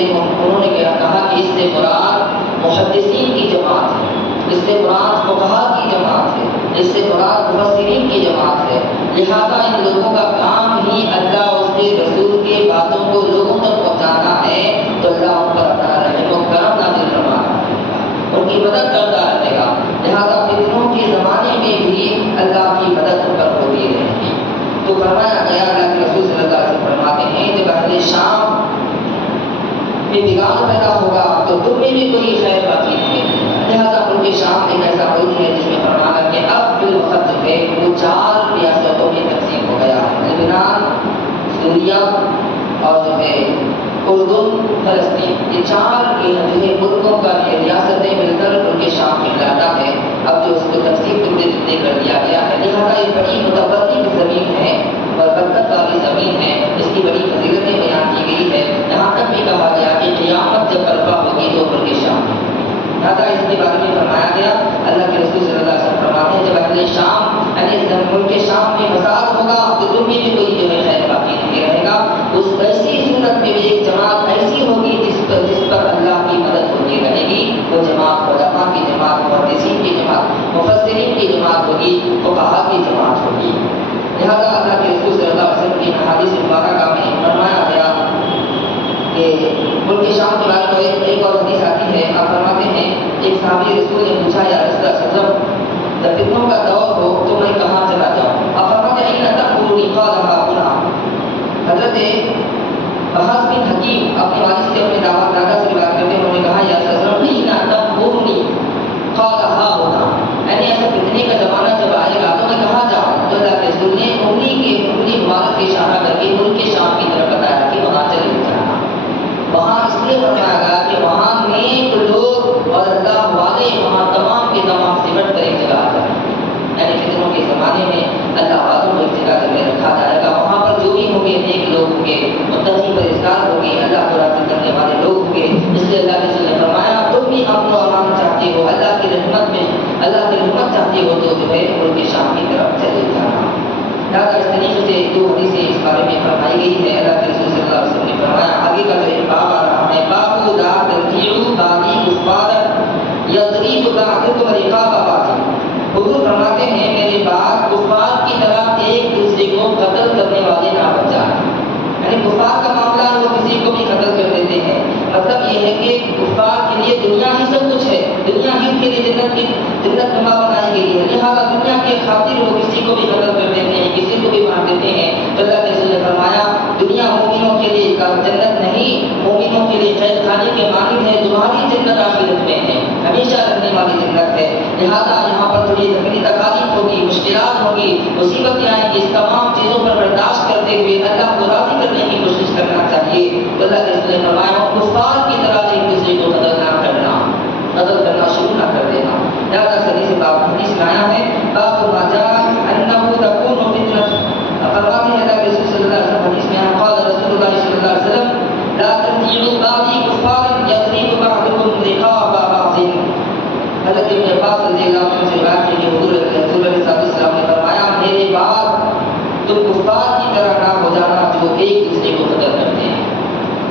انہوں نے کہا کہ اس سے مراد محدثین کی جماعت ہے، اس سے مراد فقہاء کی جماعت ہے، اس سے مراد مفسرین کی جماعت ہے، لہذا ان لوگوں کا کام ہی اللہ اور اس کے رسول کے باتوں کو لوگوں تک پہنچانا ہے، تو اللہ ان پر اپنا رحم و کرم نازل فرماتا رہے گا، ان کی مدد کرتا رہے گا، لہذا فتنوں کے زمانے میں بھی اللہ کی مدد ان پر ہوتی رہے گی۔ تو فرمایا گیا، اللہ کے رسول صلی اللہ علیہ وسلم فرماتے ہیں جب اہل شام میں بگاڑ پیدا ہوگا تو تم میں بھی کوئی خیر باقی نہیں ہے، لہٰذا ملک شام ایک ایسا ملک ہے جس میں فرمایا کہ اب بالوقت جو ہے وہ 4 ریاستوں میں تقسیم ہو گیا ہے، لبنان، سوریہ اور جو ہے اردن، فلسطین، یہ 4 جو ہے ملکوں کا یہ ریاستیں مل کر ملک شام کہلاتا ہے۔ اب جو اس کو تقسیم ٹکڑے کر دیا گیا ہے، لہٰذا یہ بڑی متبرک زمین ہے اور برکت والی زمین ہے، اس کی بڑی فضیلتیں بیان کی گئی ہے، یہاں تک بھی کہا گیا کہ قیامت جب برپا ہوگی تو ملک شام ہے۔ لہٰذا اس کے بارے میں فرمایا گیا، اللہ کے رسول صلی اللہ علیہ وسلم فرماتے ہیں جب اہل شام یعنی ملک شام میں فساد ہوگا تو تم میں بھی کوئی جو ہے خیر باقی نہیں رہے گا، اس ایسی صورت میں بھی ایک جماعت ایسی ہوگی جس پر اللہ کی مدد ہوتی رہے گی، وہ جماعت علماء کی جماعت، محدثین کی جماعت، مفسرین کی جماعت ہوگی، فقہاء کی جماعت ہوگی۔ لہٰذا اللہ کے رسول صلی اللہ علیہ وسلم کی حدیث مبارکہ میں فرمایا گیا کہ ملک شام کے بارے میں ایک اور حدیث آتی ہے، آپ فرماتے ہیں ایک صحابی رسول نے پوچھا یا رسول اللہ صلی اللہ علیہ وسلم جب فتنوں کا دور ہو تو میں کہاں چلا جاؤں؟ آپ فرماتے ہیں ان تقولونی قال ابونا، حضرت بحث بن حکیم اپنے والد سے اپنے دادا سے روایت کرتے ہیں، انہوں نے کہا یا رسول اللہ صلی اللہ علیہ وسلم تقولونی قال ہا ہونا، یعنی ایسا فتنے کا زمانہ جب آئے گا تو میں کہاں جاؤں؟ تو اللہ کے رسول نے انگلی مبارک سے اشارہ کر کے ملک شام کی طرف بتایا کہ وہاں چلے جانا، وہاں اس لیے فرمایا گیا کہ وہاں نیک لوگ اور اللہ والے وہاں تمام کے تمام سمٹ کر ایک جگہ آ جائیں، یعنی فتنوں کے زمانے میں اللہ والوں کو ایک جگہ میں رکھا جائے گا، وہاں پر جو بھی ہوں گے نیک لوگ ہوں گے، متقی پرہیزگار ہوں گے، اللہ کو راضی کرنے والے لوگ ہوں گے، اس لیے اللہ کے رسول نے فرمایا تم بھی امن و امان چاہتے ہو، اللہ کی رحمت میں اللہ کی رحمت چاہتے ہو تو جو ہے ملک شام کی طرف چلے جانا۔ لہٰذا اس طریقے سے 2 حدیثیں اس بارے میں فرمائی گئی ہے، اللہ کے رسول صلی اللہ علیہ وسلم نے فرمایا آگے کا جو ایک باب آ رہا ہے، باب لا ترجعوا بعدی کفارا یضرب بعضکم رقاب بعض، حضور فرماتے ہیں میرے بعد کفار کی طرح ایک دوسرے کو قتل کرنے والے نہ بن جائیں، یعنی کفار کا معاملہ وہ کسی کو بھی قتل کر دیتے ہیں، مطلب یہ ہے کہ کفار کے لیے دنیا ہی سب کچھ ہے، دنیا ہی ان کے لیے جنت نما بنائی گئی ہے، لہٰذا دنیا کے خاطر وہ کسی کو بھی قتل کر دیتے ہیں، کسی کو بھی مار دیتے ہیں، تو اللہ کے رسول نے فرمایا دنیا مومنوں کے لیے جنت نہیں، مومنوں کے لیے قید خانے کے مانند ہے، تمہاری جنت آخرت میں ہے، ہمیشہ رہنے والی جنت ہے، لہٰذا یہاں پر تھوڑی تکالیف ہوگی، مشکلات ہوگی، مصیبتیں آئیں گی، اس تمام چیزوں پر برداشت کرتے ہوئے اللہ کو راضی کرنے کی کوشش کرنا چاہیے، تو اللہ کے رسول نے فرمایا کفار کی طرح ایک دوسرے کو قتل نہ کرنا، قتل کرنا شروع نہ کر دینا۔ لہٰذا حدیث میں آیا ہے باب ما جاء انه تكون فتنة، فرماتے ہیں اللہ کے رسول صلی اللہ علیہ وسلم حدیث میں قال رسول اللہ صلی اللہ علیہ وسلم لا ترجعوا بعدي كفارا يضرب بعضكم رقاب بعض، حضرت ابن عباس رضی اللہ عنہ سے روایت ہے کہ حضور رسول اللہ صلی اللہ علیہ وسلم نے فرمایا میرے بعد تم کفار کی طرح نہ ہو جانا جو ایک دوسرے کو قتل کرتے ہیں۔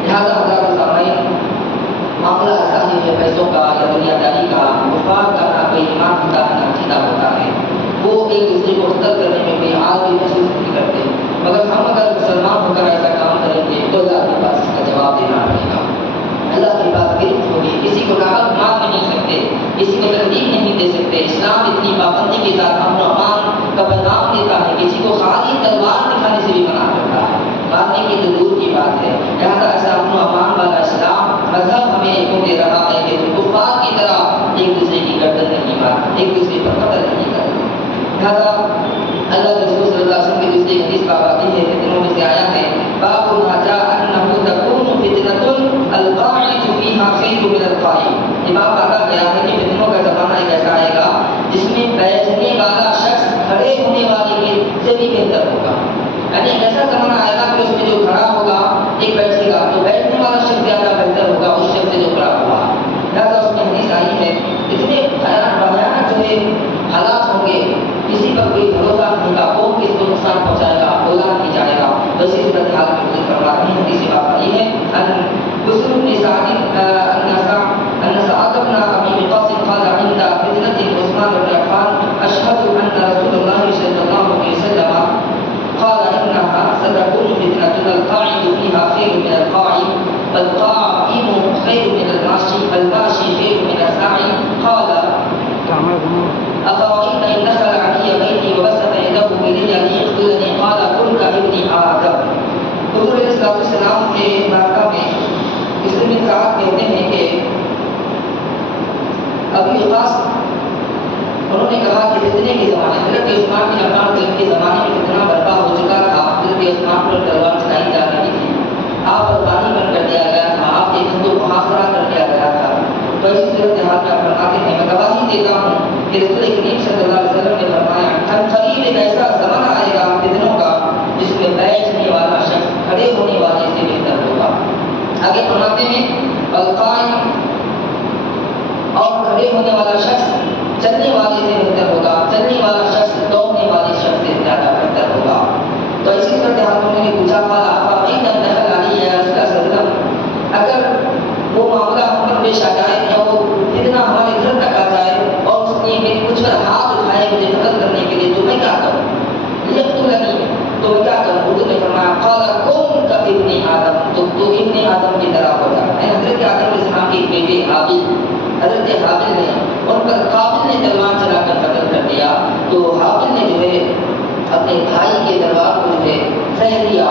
لہٰذا حضرات سامعین معاملہ ایسا ہی ہے پیسوں کا یا دنیا داری کا، کفار کا نہ کوئی ایمان ہوتا ہے نہ عقیدہ ہوتا ہے، وہ ایک دوسرے کو قتل کرنے میں کوئی حال بھی محسوس نہیں کرتے، مگر ہم اگر مسلمان ہو کر ایسا کام کریں گے تو اللہ کے پاس اس کا جواب دینا پڑے گا، اللہ کے پاس گرفت ہوگی، کسی کو راحت مار نہیں سکتے، کسی کو تکلیف نہیں دے سکتے، اسلام اتنی پابندی کے ساتھ امن و امان کا پیغام دیتا ہے، کسی کو خالی تلوار دکھانے سے بھی منع کرتا ہے، مارنے کی تو دور کی بات ہے، لہٰذا ایسا امن و امان والا اسلام مذہب ہمیں حکم دے رہا ہے کہ تم کفار کی طرح ایک دوسرے کی گردن نہیں مار، ایک دوسرے پر قتل نہیں کرتے۔ لہٰذا اللہ کے رسول صلی اللہ علیہ وسلم کی دوسری حدیث باب آتی ہے، فتنوں میں سے آیا ہے باب ما جاء انه تكون فتنة القاعد فيها خير من القائم، یہ باب آتا گیا ہے کہ فتنوں کا زمانہ ایک ایسا آئے گا جس میں بیٹھنے والا شخص کھڑے ہونے والے سے بھی بہتر ہوگا، یعنی ایک ایسا زمانہ آئے گا کہ اس میں جو کھڑا ہوگا ایک بیٹھے گا تو بیٹھنے والا شخص زیادہ بہتر ہوگا اس شخص سے جو کھڑا ہوا، لہٰذا اس میں حدیث آئی ہے اتنے بھیانک جو ہے حالات ہوں گے، کسی پر کوئی بھروسہ نہیں کا، قوم کس کو نقصان پہنچائے گا، بولا نہیں جائے گا، ویسی صورت حال میں حضور فرماتے ہیں حدیث باب آئی ہے غسل قال کن کابن آدم، تو ابن آدم کی طرح ہو جا۔ حضرت آدم علیہ السلام کے بیٹے حابل، حضرت حابل نے ان پر قابل نے تلوار چلا کر قتل کر دیا، تو حابل نے جو ہے اپنے بھائی کے تلوار کو جو ہے سہ لیا۔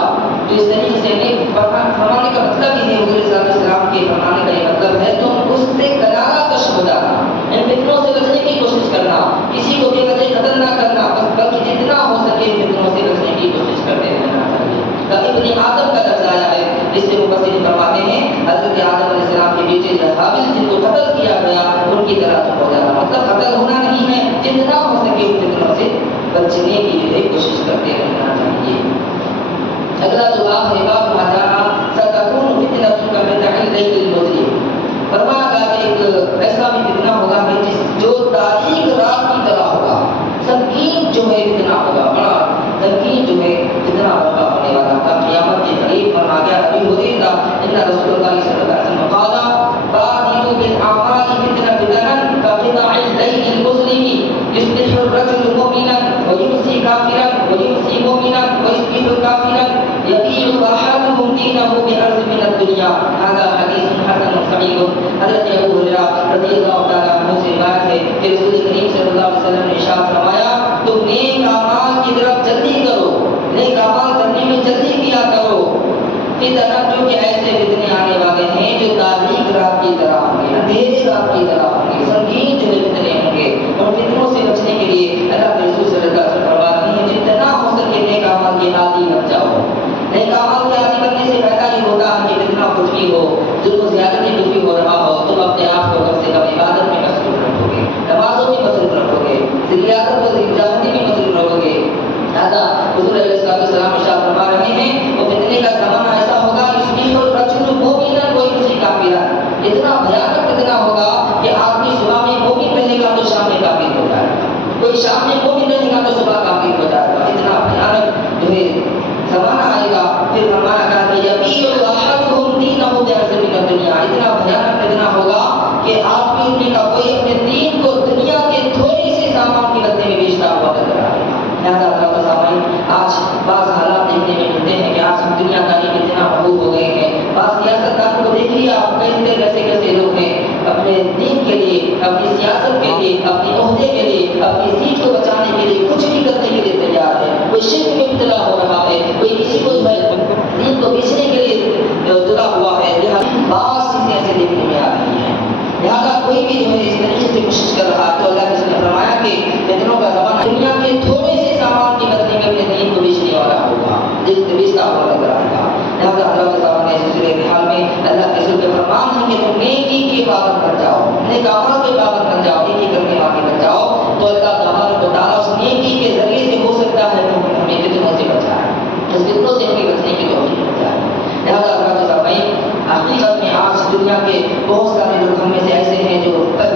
تو اس طریقے سے فرمانے کا مطلب یہ ہے، حضور صلی اللہ علیہ وسلم کے فرمانے کا یہ مطلب ہے تم اس سے کنارہ کش ہو جانا، ان فتنوں سے بچنے کی کوشش کرنا، کسی کو بے وجہ قتل نہ کرنا، بلکہ جتنا ہو سکے فتنوں سے بچنے کی کوشش کرتے رہنا چاہیے۔ ابن آدم کا لفظ آیا ہے، جس سے مفسر فرماتے ہیں حضرت آدم علیہ السلام کے بیٹے جو حابل جن کو قتل کیا گیا ان کی طرح تو ہو جانا، مطلب قتل ہونا نہیں ہے، جتنا ہو سکے فتنوں سے بچنے کی جو ہے کوشش کرتے رہنا چاہیے۔ اگلا جو باب ہے باب ما جاء ستكون فتنة كفتنة الليل المظلم، فرمایا گیا کہ ایک ایسا بھی فتنہ ہوگا کہ جو تاریک رات کی طرح ہوگا، سنگین جو ہے فتنہ ہوگا، بڑا سنگین جو ہے فتنہ برپا ہونے والا ہوگا قیامت کے قریب۔ فرما گیا ابی ہریرہ ان رسول اللہ صلی اللہ علیہ وسلم قال بادروا بالاعمال فتنة كقطع الليل المظلم يصبح الرجل مؤمنا ويمسي كافرا ويمسي مؤمنا ويصبح كافرا يبيع احدهم دينه بأرض من الدنيا۔ هذا حدیث حسن صحیح۔ حضرت ابو ہریرہ رضی اللہ تعالی عنہ سے روایت ہے کہ رسول کریم صلی اللہ علیہ وسلم نے ارشاد فرمایا تم نیک اعمال کی طرف جلدی کرو، نیک اعمال کرنے میں جلدی کیا کرو، فتنہ جو کہ ایسے فتنے آنے والے ہیں جو تاریک رات کی طرح ہوں گے، اندھیری رات کی طرح ہوں گے، سنگین جو فتنے ہوں گے۔ ان فتنوں سے بچنے کے لیے اللہ کے رسول صلی اللہ علیہ وسلم فرماتے ہیں جتنا ہو سکے نیک اعمال کے عادی بن جاؤ۔ نیک اعمال کے عادی بننے سے فائدہ یہ ہوتا ہے کہ فتنہ کچھ بھی ہو، ظلم و زیادتی کچھ بھی ہو رہا ہو، تم اپنے آپ کو کم سے کم عبادت میں مصروف رکھو گے، نمازوں میں مصروف رکھو گے، ریاضت و ریاضتی میں مصروف رکھو گے۔ لہٰذا حضور علیہ السلام ارشاد فرما رہے ہیں وہ فتنے کا زمانہ ایسا ہوگا یصبح الرجل مؤمنا ویمسی کافرا، اتنا بھیانک فتنہ ہوگا کہ آدمی صبح میں مومن رہے گا تو شام میں کافر ہو جائے گا، کوئی شام میں مومن رہے گا تو صبح کافر ہو جائے گا، اتنا بھیانک جو ہے زمانہ آئے گا۔ پھر فرمایا گیا کہ یبیع احدهم دینہ بعرض من الدنیا، اتنا بھیانک فتنہ ہوگا کہ آدمی کا کوئی اپنے دین کو دنیا کے تھوڑی سی سامان کی بدلے میں بیچتا ہوا نظر آئے گا۔ لہٰذا اللہ سامعین آج بعض حالات دیکھنے میں ملتے ہیں کہ آج ہم دنیا داری میں اتنا مغلوب ہو گئے ہیں، بعض سیاستدان کو دیکھ لیا آپ کیسے کیسے کیسے لوگ ہیں اپنے دین کے لیے، اپنی سیاست کے لیے، اپنے عہدے کے لیے، اپنی سیٹ کو بچانے کے لیے کچھ بھی کرنے کے لیے تیار ہے۔ کوئی شرک میں مبتلا ہو رہا ہے، کوئی کسی کو دین کو بیچنے کے لیے جدا ہوا ہے، لہٰذا بعض چیزیں ایسے دیکھنے میں آ رہی ہیں۔ لہٰذا کوئی بھی جو ہے اس طریقے سے کوشش کر رہا ہے تو اللہ نے فرمایا کہ فتنوں کا زمانہ دنیا کے تھوڑے سے سامان کی بدلے میں اپنے دین کو بیچنے والا ہوگا، جس سے بیچتا ہوا نظر آئے گا۔ لہٰذا اللہ کے سامنے اس صورتحال میں اللہ کے رسول کا فرمان ہے کہ تم نیکی کی پابند بن جاؤ، نیک اعمال کے پابند بن جاؤ، نیکی کرنے والے بن جاؤ، تو اللہ تبارک و تعالیٰ اس نیکی کے ذریعے سے ہو سکتا ہے کہ ہمیں فتنوں سے بچائے، اس فتنوں سے ہمیں بچنے کی توفیق بچائے۔ لہٰذا اللہ کے سامنے حقیقت میں آج دنیا کے بہت سارے لوگ ہم میں سے ایسے ہیں جو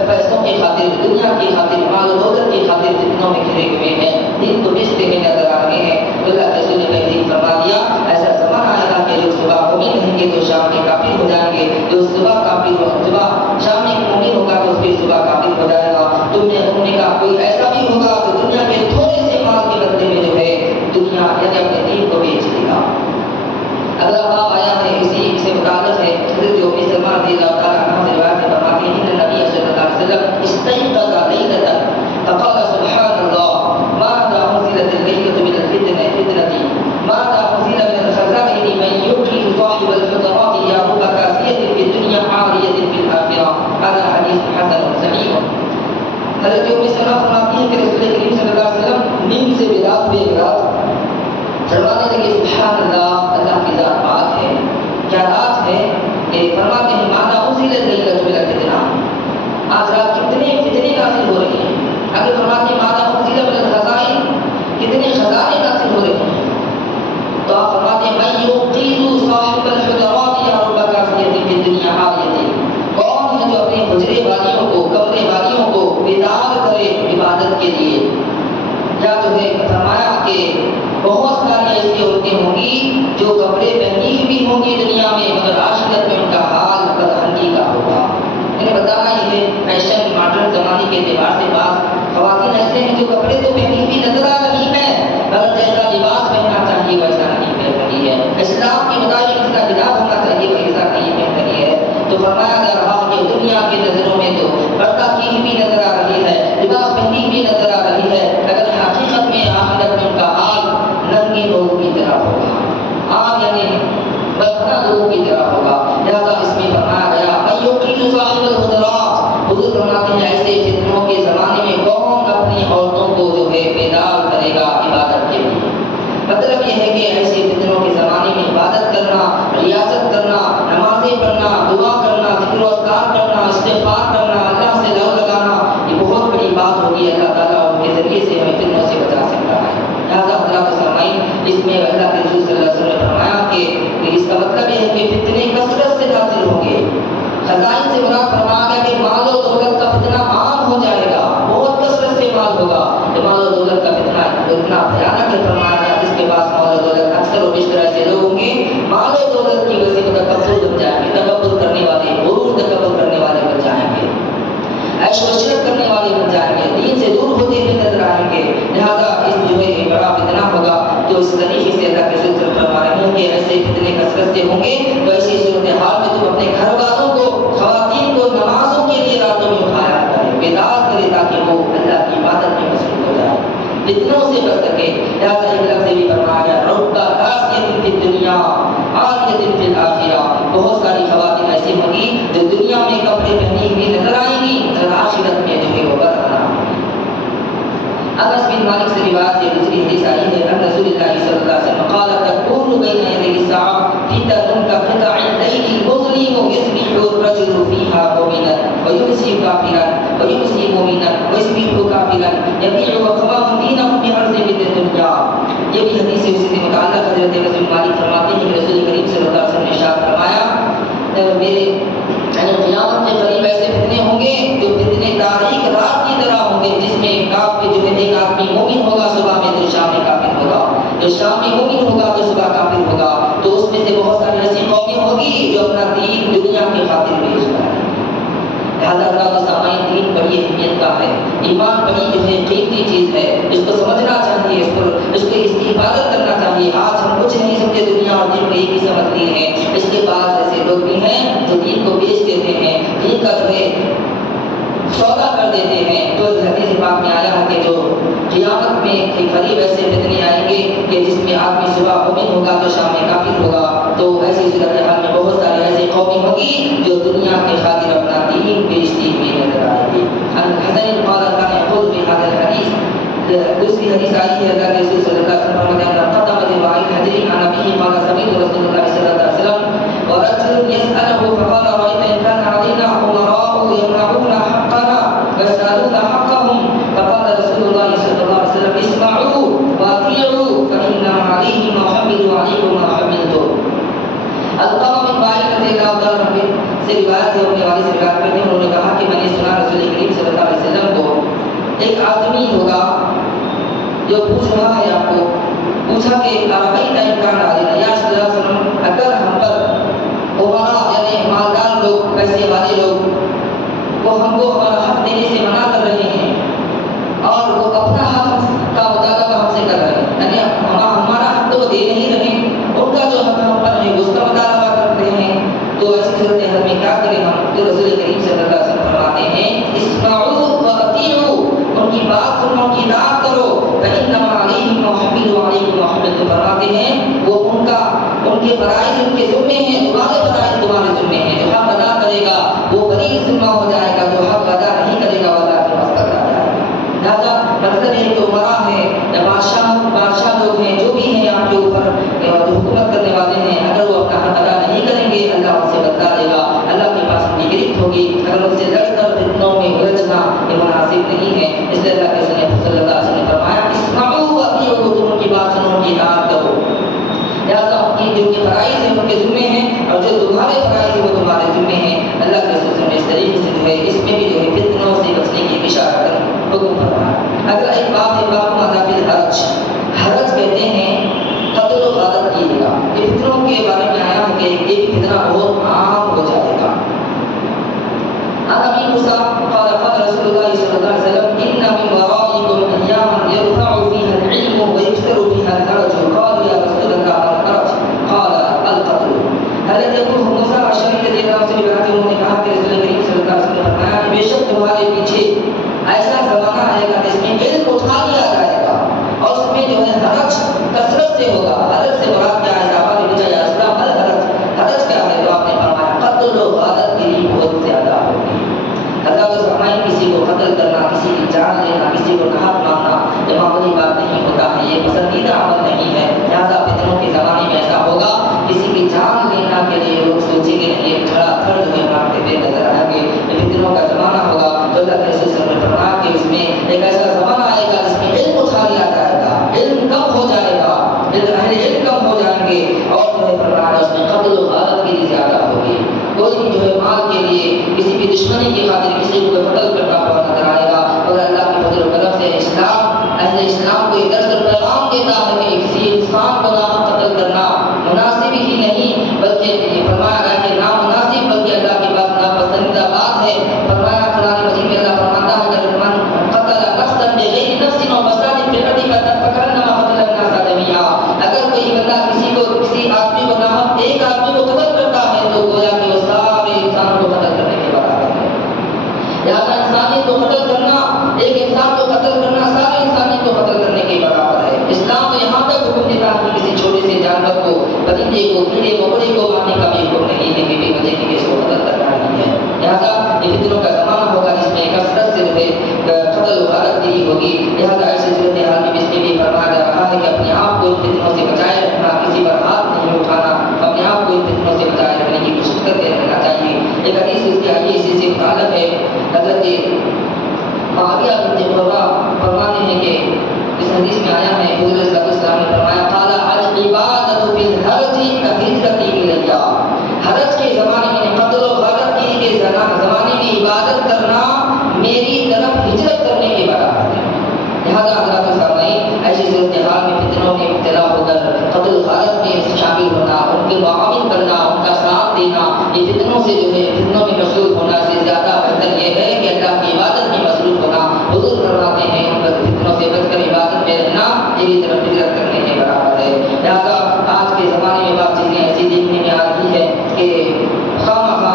پیسوں کی خاطر، دنیا کی خاطر، مال و دولت کی خاطر فتنوں میں گھرے ہوئے ہیں، دین کو بیچتے ہوئے نظر آ رہے ہیں۔ اللہ کے رسول نے پہلے فرما دیا ایسا زمانہ آئے گا کہ جو صبح مومن رہیں گے تو شام میں کافر ہو جائیں گے، جو صبح کافر ہو، صبح شام میں مومن ہوگا تو پھر صبح کافر ہو جائے گا۔ تم نے کہا کوئی ایسا بھی ہوگا جو دنیا کے تھوڑے سے مال کے بدلے میں جو ہے دنیا یعنی اپنے دین کو بیچ دے گا۔ اگلا باب آیا ہے اسی سے متعلق ہے، حضرت ام سلمہ رضی اللہ تعالیٰ عنہ سے روایت ہے، فرماتی ہیں ان نبی صلی اللہ علیہ وسلم استيقظ ليلة فقال سبحان الله ماذا أنزلت الليلة من الفتنة ماذا أنزل من الخزائن من يكرم صاحب الحضرات يا رب كاسية في الدنيا عارية في الآخرة۔ هذا حديث حسن صحيح۔ حضرت ام سلمہ فرماتی ہیں کہ رسول کریم صلی اللہ علیہ وسلم نیند سے بیدار ہوئے ایک رات فرمانے لگے سبحان اللہ، اللہ کی ذات پاک ہے، کیا رات ہے کہ فرماتے ہیں ماذا انزلت الليلة من الفتنة، آج رات کتنے فتنے نازل ہو رہی ہیں۔ آگے فرماتے ہیں ماذا انزل من الخزائن، کتنے خزانے نازل ہو رہے ہیں۔ تو آپ فرماتے ہیں من يوقظ صاحب الحجرات یا رب کاسیۃ فی الدنیا عاریۃ، کون ہے جو اپنے حجرے والیوں کو، کمرے والیوں کو بیدار کرے عبادت کے لیے، یا جو ہے فرمایا کہ بہت ساری ایسی عورتیں ہوں گی جو کپڑے پہنی بھی ہوں گی دنیا میں مگر آخرت میں ان کا حال بدہنگی کا ہوگا۔ انہیں بتانا یہ ہے فیشن ماڈرن زمانے کے اعتبار سے بعض خواتین ایسے ہیں جو کپڑے تو پہنی بھی نظر آ رہی ہیں مگر جیسا لباس پہننا چاہیے ویسا نہیں پہن رہی ہے، مطلب یہ ہے کہ ایسے فتنوں کے زمانے میں عبادت کرنا، ریاضت کرنا، نمازیں پڑھنا، دعا کرنا، ذکر و اذکار کرنا، استغفار کرنا، اللہ سے لو لگانا، یہ بہت بڑی بات ہوگی۔ اللہ تعالیٰ ان کے ذریعے سے ہمیں فتنوں سے بچا سکتا ہے۔ لہٰذا حضرات سامعین، اس میں اللہ کے رسول صلی اللہ علیہ وسلم نے فرمایا کہ اس کا مطلب یہ ہے کہ فتنے کثرت سے نازل ہوں گے۔ خزائن سے مراد فرمایا گیا کہ مال و دولت کا فتنہ عام ہو جائے گا، بہت کثرت سے مال ہوگا۔ کہ مال و دولت کا فتنہ اتنا بھیانک ہے، فرمایا گیا جس کے پاس مال و دولت اکثر و بیشتر ایسے لوگ ہوں گے مال و دولت کی وجہ سے تکبر بن جائیں گے، تکبر کرنے والے، غرور تکبر کرنے والے بن جائیں گے، عیش و عشرت کرنے والے بن جائیں گے، دین سے دور ہوتے ہوئے نظر آئیں گے۔ لہٰذا اس جو ہے یہ بڑا فتنہ ہوگا۔ تو اس طریقے سے اللہ کے رسول فرما رہے ہیں کہ ایسے فتنے کثرت سے ہوں گے، تو ایسی صورتحال میں تم اپنے گھر والوں کو، خواتین کو نمازوں کے لیے راتوں میں اٹھایا کرے، بیدار کرے، تاکہ وہ اللہ کی عبادت میں مصروف ہو جائے، فتنوں سے بچ سکے۔ لہٰذا ایک لفظ بھی فرمایا گیا رب کاسیۃ فی الدنیا عاریۃ فی الآخرہ، بہت ساری خواتین ایسی ہوں گی جو دنیا میں کپڑے پہنی ہوئی نظر آئیں گی، اور آخرت میں جو ہے وہ برہنہ ہوں گی۔ انس بن مالک سے روایت ہے، دوسری حدیث آئی ہے ان رسول اللہ صلی اللہ علیہ وسلم قال تكون بين يدي الساعة فتن كقطع الليل المظلم يصبح الرجل فيها مؤمنا ويمسي كافرا ويمسي مؤمنا ويصبح كافرا يبيع وخواه دينه بعرض من الدنيا۔ یہ بھی حدیث ہے، اسی سے متعلق حضرت انس بن مالک فرماتے ہیں کہ رسول کریم صلی اللہ علیہ وسلم نے ارشاد فرمایا میرے قیامت کے قریب ایسے فتنے ہوں گے جو فتنے تاریک رات کی طرح ہوں گے، جس میں کافر جو ہے ایک آدمی مومن ہوگا صبح میں تو شام میں کافر ہوگا، جو شام میں مومن ہوگا تو صبح کافر ہوگا۔ تو اس میں سے بہت ساری ایسی قومیں ہوگی جو اپنا دین دنیا کی خاطر بیچ رہا ہے۔ لہٰذا اللہ کے سامعین، دین بڑی اہمیت کا ہے، ایمان بڑی جو ہے قیمتی چیز ہے، اس کو سمجھنا چاہیے، اس کی حفاظت کرنا چاہیے۔ آج ہم کچھ نہیں سمجھتے، دنیا اور دین کو ایک ہی سمجھ لی ہے۔ اس کے بعد ایسے لوگ بھی ہیں جو دین کو بیچ دیتے ہیں، دین کا جو ہے سودا کر دیتے ہیں۔ تو حدیث پاک میں آیا ہے کہ جو قیامت میں قریب ایسے فتنے آئیں گے کہ جس میں آدمی صبح مومن ہوگا تو شام میں کافر ہوگا۔ تو ایسی صورتحال میں بہت ساری ایسی قومیں ہوگی جو دنیا کے خاطر اپنا دین بیچتی ہوئی نظر آئے گی۔ حسن قال كان يقول في هذا الحديث، دوسری حدیث آئی ہے اللہ کے رسول صلی اللہ علیہ وسلم فرماتے ہیں قدم روائی حجر عن ابيه قال سمعت رسول الله صلى الله عليه وسلم ورجل يسأله فقال رأيت إن كان علينا أمراء يمنعون حقنا ويسألون حقهم فقال رسول الله صلى الله عليه وسلم اسمعوا وأطيعوا فإنما عليهم ما حملوا عليكم ما حملتم۔ القمہ بن وائل رضی اللہ تعالیٰ عنہ سے روایت ہے، اپنے والد سے روایت کرتے ہیں، انہوں نے کہا کہ میں نے سنا رسول کریم صلی اللہ علیہ وسلم کو ایک آدمی ہوگا جو پوچھ رہا ہے، آپ کو پوچھا کہ اربعین امکان علینا، یا صلی اللہ علیہ وسلم اگر ہم پر عمرا یعنی مالدار لوگ، پیسے والے لوگ وہ ہم کو ہمارا حق دینے سے منع کر رہے ہیں اور وہ اپنا حق کا مطالبہ ہم سے کر رہے ہیں، یعنی ہمارا حق تو وہ دے نہیں رہے، ان کا جو حق ہم پر ہے اس کا مطالبہ کرتے ہیں، تو ایسی صورتحال میں کیا کریں ہم؟ تو رسول کریم صلی اللہ علیہ وسلم فرماتے ہیں اسمعوا واطیعوا، ان کی بات سنو، ان کی اطاعت کرو، فإنما علیہم ما حملوا علیکم ما حملتم، فرماتے ہیں وہ ان کے فرائض ان کے ذمے ہیں، تمہارے فرائض تمہارے ذمے ہیں۔ جو حق ادا کرے گا وہ بری ذمہ ہو جائے گا، جو حق ادا نہیں کرے گا وہ اللہ کے پاس کر جائے گا۔ لہٰذا مطلب ہے کہ عمرا ہے یا بادشاہ لوگ ہیں، جو بھی ہیں آپ کے اوپر جو حکومت کرنے والے ہیں، اگر وہ اپنا حق ادا نہیں کریں گے اللہ ان سے بدلا دے گا، اللہ کے پاس ان کی گرفت ہوگی۔ اگر ان سے لڑ کر فتنوں میں الجھنا یہ مناسب نہیں ہے، اس لیے اللہ کے رسول صلی اللہ علیہ وسلم نے فرمایا اسمعوا واطیعوا، تم ان کی بات سنو، ان کی اطاعت کرو۔ لہٰذا ان کی جو کہ فرائض ہیں ان کے ذمے ہیں، اور جو تمہارے فرائض ہیں وہ تمہارے ذمے ہیں۔ اللہ کے رسول نے اس طریقے سے جو ہے اس میں بھی جو ہے فتنوں سے بچنے کی اشارہ کر حکم فرمایا۔ اگر ایک بات ہے باب ماذا فی الحرج، حرج کہتے ہیں قتل و غارت کیے گا، یہ فتنوں کے بارے میں آیا ہے کہ یہ فتنہ بہت عام ہو جائے گا۔ ابی موسیٰ قال قال رسول اللہ صلی اللہ علیہ وسلم ان من ورائکم ایاما یرفع فیہا العلم ویکثر فیہا الحرج، قالوا یا رسول اللہ الحرج قال القتل۔ حضرت ابو موسیٰ اشعری رضی اللہ عنہ سے روایت ہے، انہوں نے کہا کہ رسول کریم صلی اللہ علیہ وسلم نے فرمایا کہ بے شک تمہارے پیچھے ایسا زمانہ آئے گا جس میں علم اٹھا لیا جائے گا اور اس میں جانور کو، پرندے کو، کیڑے مکوڑے کو مارنے کا بھی حکم نہیں ہے کہ بے وجہ کی اس کو قتل کرنا نہیں ہے۔ لہٰذا یہ فتنوں کا زمانہ ہوگا جس میں کثرت سے قتل و غارت گیری ہوگی۔ لہٰذا ایسی صورتحال میں اس میں بھی فرمایا جا رہا ہے کہ اپنے آپ کو ان فتنوں سے بچائے رکھنا، کسی پر ہاتھ نہیں اٹھانا، اپنے آپ کو ان فتنوں سے بچائے رکھنے کی کوشش کرتے رہنا چاہیے۔ ایک حدیث اس کی آئی اسی سے متعلق ہے، حضرت معاویہ بن قرہ فرماتے ہیں کہ اس حدیث میں آیا ہے حضور صلی اللہ علیہ وسلم نے فرمایا قال العبادۃ فی الحرج کہجرۃ الیہ، حرج کے زمانے میں قتل و غارت کے زمانے میں عبادت کرنا میری طرف ہجرت کرنے کے برابر ہے۔ لہذا حضرات سامعین ایسی صورتحال میں فتنوں میں مبتلا ہو کر قتل و غارت میں شامل ہونا، ان کے معاون بننا، ان کا ساتھ دینا، یہ فتنوں سے جو ہے فتنوں میں مصروف ہونا سے زیادہ بہتر یہ ہے کہ اللہ کی عبادت میں مصروف ہونا۔ حضور فرماتے ہیں ان پر فتنوں سے بچ کر عبادت میں رہنا میری طرف ہجرت کرنے کے برابر ہے۔ لہذا آج کے زمانے میں بات چیزیں ایسی دیکھنے میں آ رہی ہے کہ خواہ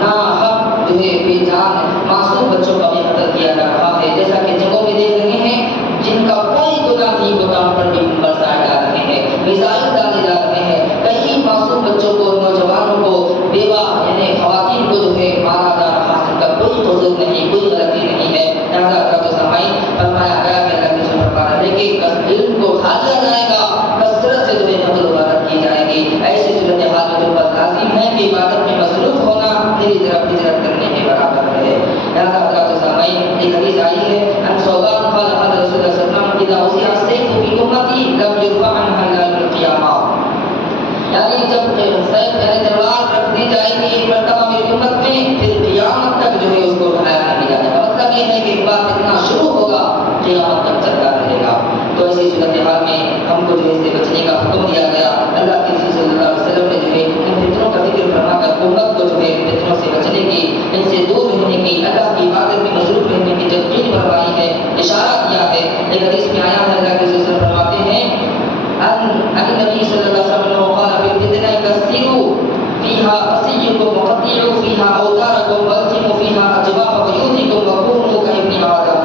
ناحق جو ہے بے جان معصوم بچوں کا بھی قتل کیا جا رہا ہے، جیسا کہ جگہوں میں دیکھ رہے ہیں جن کا کوئی گناہ نہیں ہوتا ان پر بھی برسائے جا رہے ہیں، میزائل ڈالے جا رہے ہیں، کئی معصوم بچوں کو، نوجوانوں کو، بیوہ یعنی خواتین کو جو ہے مارا جا رہا ہے جن کا کوئی قصور نہیں، کوئی غلطی نہیں ہے۔ لہٰذا حضرات سامعین فرمایا گیا کہ اللہ کے سبحانہ فرما رہے کہ علم کو کھا لیا جائے گا، کثرت سے جو ہے قتل و غارت کی جائے گی۔ ایسی صورتحال میں تم پر لازم ہے کہ عبادت میں مصروف ہونا میری طرف ہجرت کرنے کے برابر ہے۔ لہٰذا حضرات سامعین ایک حدیث آئی ہے ان ثوبان قال قال رسول اللہ صلی اللہ علیہ وسلم اذا وضع السيف في امتي لم يرفع عنها الى يوم القيامه، یعنی جب سیف یعنی تلوار رکھ دی جائے گی ایک مرتبہ میری امت میں پھر قیامت تک جو ہے اس کو اٹھایا نہیں جائے گا۔ مطلب یہ ہے کہ ایک بار فتنہ شروع ہوگا قیامت تک چلتا رہے گا۔ تو ایسی صورتحال میں ہم کو جو ہے اس سے بچنے کا حکم دیا گیا۔ اللہ کے رسول صلی اللہ علیہ وسلم نے جو ہے ان فتنوں کا ذکر فرما کر امت کو جو ہے فتنوں سے بچنے کی، ان سے دور رہنے کی، اللہ کی عبادت میں مصروف رہنے کی تلقین فرمائی ہے، اشارہ کیا ہے۔ ایک حدیث میں آیا ہے اللہ کے رسول صلی اللہ علیہ وسلم فرماتے ہیں ان نبی صلی اللہ علیہ وسلم قال في الفتنة كثروا فيها أسيكم وقطعوا فيها أوتاركم والزموا فيها أجواف بيوتكم وكونوا كابن آدم۔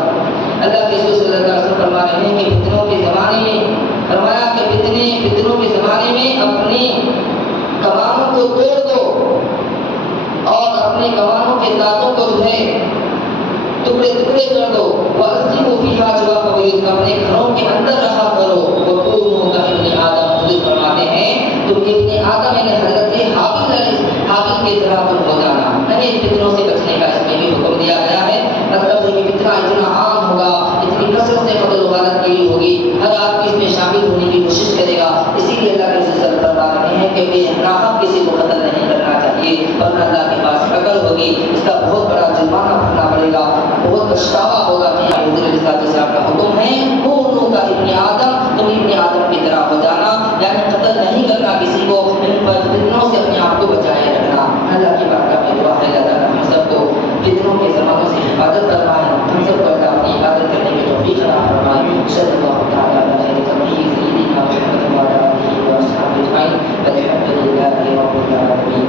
اللہ کے رسول صلی اللہ علیہ وسلم فرما رہے ہیں کہ فتنوں کے زمانے میں فرمایا کہ فتنوں کے زمانے میں اپنی کمانوں کو توڑ دو اور اپنے کمانوں کے دانتوں کو جو ہے ٹکڑے ٹکڑے کر دو، وَأَلْزِمُوا فِيهَا أَجْوَافَ بُيُوتِكُمْ، اپنے گھروں کے اندر رہا کرو، وَكُونُوا كَابْنِ آدم۔ حضور فرماتے ہیں تم ابن آدم یعنی حضرت حابیل کی طرح تم ہو جانا۔ یعنی فتنوں سے بچنے کا اس میں بھی حکم دیا گیا ہے۔ مطلب ہے کہ فتنہ اتنا عام ہوگا، اتنی کثرت سے قتل و غارت کی ہوگی، ہر آدمی اس میں شامل ہونے کی کوشش کرے گا۔ اسی لیے اللہ کے رسول فرما رہے ہیں کہ بے ناحق کسی کو قتل نہیں کرنا چاہیے، ورنہ اللہ کے پاس عقل ہوگی اس کا بہت بڑا جرمانہ بھرنا پڑے گا، بہت پچھتاوا ہوگا کہ حضور علیہ السلام کا حکم ہے کونوا کابن آدم، تم ابن آدم کی طرح ہو جانا، یعنی قتل نہیں کرنا کسی کو، ان پر فتنوں سے